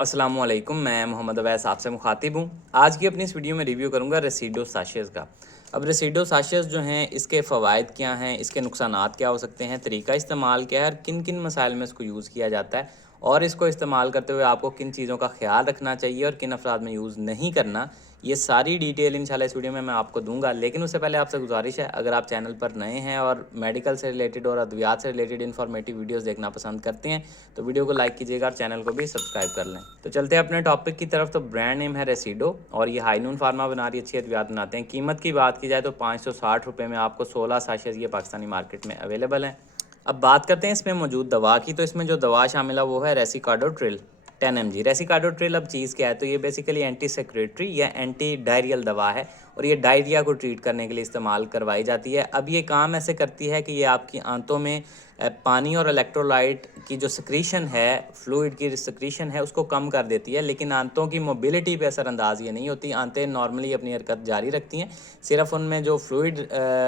अस्सलामुअलैकुम, मैं मोहम्मद अवैस आपसे मुखातिब हूँ। आज की अपनी इस वीडियो में रिव्यू करूँगा रेसिडो साशेज़ का। अब रेसिडो साशेज़ जो हैं इसके फ़वाइद क्या हैं, इसके नुकसानात क्या हो सकते हैं, तरीका इस्तेमाल क्या है और किन किन मसाइल में इसको यूज़ किया जाता है और इसको इस्तेमाल करते हुए आपको किन चीज़ों का ख़्याल रखना चाहिए और किन अफराद में यूज़ नहीं करना, ये सारी डिटेल इंशाल्लाह इस वीडियो में मैं आपको दूंगा। लेकिन उससे पहले आपसे गुजारिश है, अगर आप चैनल पर नए हैं और मेडिकल से रिलेटेड और अद्वियात से रिलेटेड इन्फॉर्मेटिव वीडियोस देखना पसंद करते हैं तो वीडियो को लाइक कीजिएगा और चैनल को भी सब्सक्राइब कर लें। तो चलते हैं अपने टॉपिक की तरफ। तो ब्रांड नेम है रेसिडो और ये हाइनून फार्मा बना रही, अच्छी अद्वियात बनाते हैं। कीमत की बात की जाए तो 560 रुपये में आपको 16 साशेज़ ये पाकिस्तानी मार्केट में अवेलेबल हैं। अब बात करते हैं इसमें मौजूद दवा की। तो इसमें जो दवा शामिल है वो है रेसिकाडोट्रिल 10 mg। रेसिकाडोट्रिल अब चीज़ क्या है, तो ये बेसिकली एंटी सेक्रेटरी या एंटी डायरियल दवा है और ये डायरिया को ट्रीट करने के लिए इस्तेमाल करवाई जाती है। अब ये काम ऐसे करती है कि ये आपकी आंतों में पानी और इलेक्ट्रोलाइट की जो सिक्रीशन है, फ्लूइड की सिक्रीशन है, उसको कम कर देती है। लेकिन आंतों की मोबिलिटी पे असरअंदाज ये नहीं होती। आंतें नॉर्मली अपनी हरकत जारी रखती हैं, सिर्फ उनमें जो फ्लूइड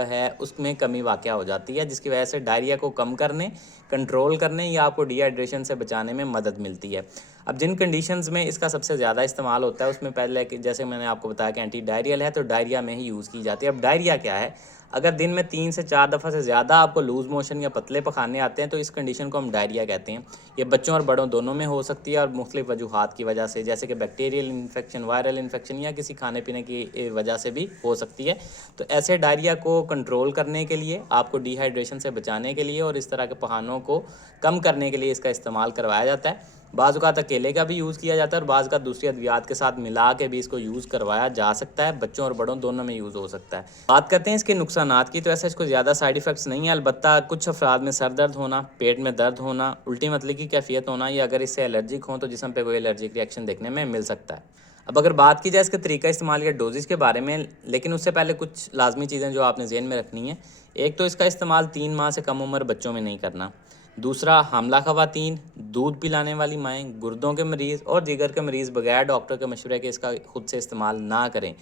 है उसमें कमी वाक़या हो जाती है, जिसकी वजह से डायरिया को कम करने, कंट्रोल करने या आपको डिहाइड्रेशन से बचाने में मदद मिलती है। अब जिन कंडीशंस में इसका सबसे ज़्यादा इस्तेमाल होता है उसमें पहले कि जैसे मैंने आपको बताया कि एंटी डायरियल है, तो डायरिया में ही यूज़ की जाती है। अब डायरिया क्या है, अगर दिन में 3 से 4 दफ़ा से ज़्यादा आपको लूज़ मोशन या पतले पखाने आते हैं तो इस कंडीशन को हम डायरिया कहते हैं। ये बच्चों और बड़ों दोनों में हो सकती है और मुख्तलिफ वजूहात की वजह से, जैसे कि बैक्टीरियल इन्फेक्शन, वायरल इन्फेक्शन या किसी खाने पीने की वजह से भी हो सकती है। तो ऐसे डायरिया को कंट्रोल करने के लिए, आपको डिहाइड्रेशन से बचाने के लिए और इस तरह के पखानों को कम करने के लिए इसका इस्तेमाल करवाया जाता है। बाज़ औक़ात अकेले का भी यूज़ किया जाता है और बाज़ का दूसरी अद्वियात के साथ मिला के भी इसको यूज़ करवाया जा सकता है। बच्चों और बड़ों दोनों में यूज़ हो सकता है। बात करते हैं इसके नुकसानात की, तो ऐसा इसको ज़्यादा साइड इफ़ेक्ट्स नहीं है। अलबत्ता कुछ अफराद में सर दर्द होना, पेट में दर्द होना, उल्टी मतली की कैफियत होना या अगर इससे एलर्जिक हों तो जिस्म पे कोई एलर्जिक रिएक्शन देखने में मिल सकता है। अब अगर बात की जाए इसके तरीका इस्तेमाल या डोजेज़ के बारे में, लेकिन उससे पहले कुछ लाजमी चीज़ें जो आपने ज़हन में रखनी है। एक तो इसका इस्तेमाल 3 माह से कम उम्र बच्चों में नहीं करना। दूसरा, हामला ख़वातीन, दूध पिलाने वाली माएँ, गुर्दों के मरीज़ और जिगर के मरीज़ बगैर डॉक्टर के मशवरे के इसका खुद से इस्तेमाल ना करें।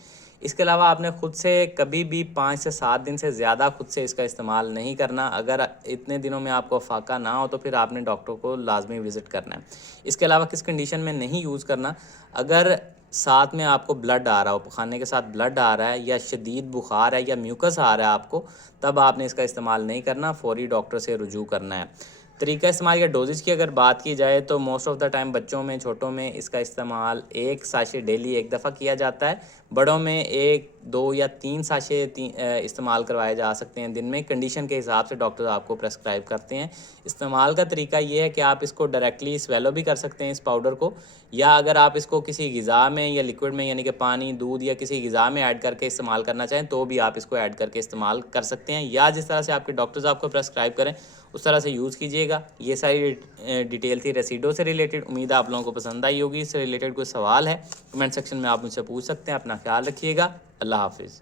इसके अलावा आपने खुद से कभी भी 5 से 7 दिन से ज़्यादा खुद से इसका इस्तेमाल नहीं करना। अगर इतने दिनों में आपको फाका ना हो तो फिर आपने डॉक्टर को लाजमी विज़िट करना है। इसके अलावा किस कंडीशन में नहीं यूज़ करना, अगर साथ में आपको ब्लड आ रहा हो, खाने के साथ ब्लड आ रहा है या शदीद बुखार है या म्यूकस आ रहा है आपको, तब आपने इसका इस्तेमाल नहीं करना, फ़ौरी डॉक्टर से रुजू करना है। तरीका इस्तेमाल या डोजेज़ की अगर बात की जाए तो मोस्ट ऑफ़ द टाइम बच्चों में, छोटों में इसका इस्तेमाल 1 साशे डेली एक दफ़ा किया जाता है। बड़ों में 1, 2 या 3 साशे इस्तेमाल करवाए जा सकते हैं दिन में। कंडीशन के हिसाब से डॉक्टर आपको प्रेस्क्राइब करते हैं। इस्तेमाल का तरीका ये है कि आप इसको डायरेक्टली स्वेलो भी कर सकते हैं इस पाउडर को, या अगर आप इसको किसी ग़िज़ा में या लिक्विड में यानी कि पानी, दूध या किसी ग़िज़ा में ऐड करके इस्तेमाल करना चाहें तो भी आप इसको ऐड करके इस्तेमाल कर सकते हैं, या जिस तरह से आपके डॉक्टर्स आपको प्रेस्क्राइब करें उस तरह से यूज़ कीजिएगा। ये सारी डिटेल थी रेसिडो से रिलेटेड। उम्मीद है आप लोगों को पसंद आई होगी। इससे रिलेटेड कोई सवाल है कमेंट सेक्शन में आप मुझसे पूछ सकते हैं। अपना ख्याल रखिएगा। अल्लाह हाफिज़।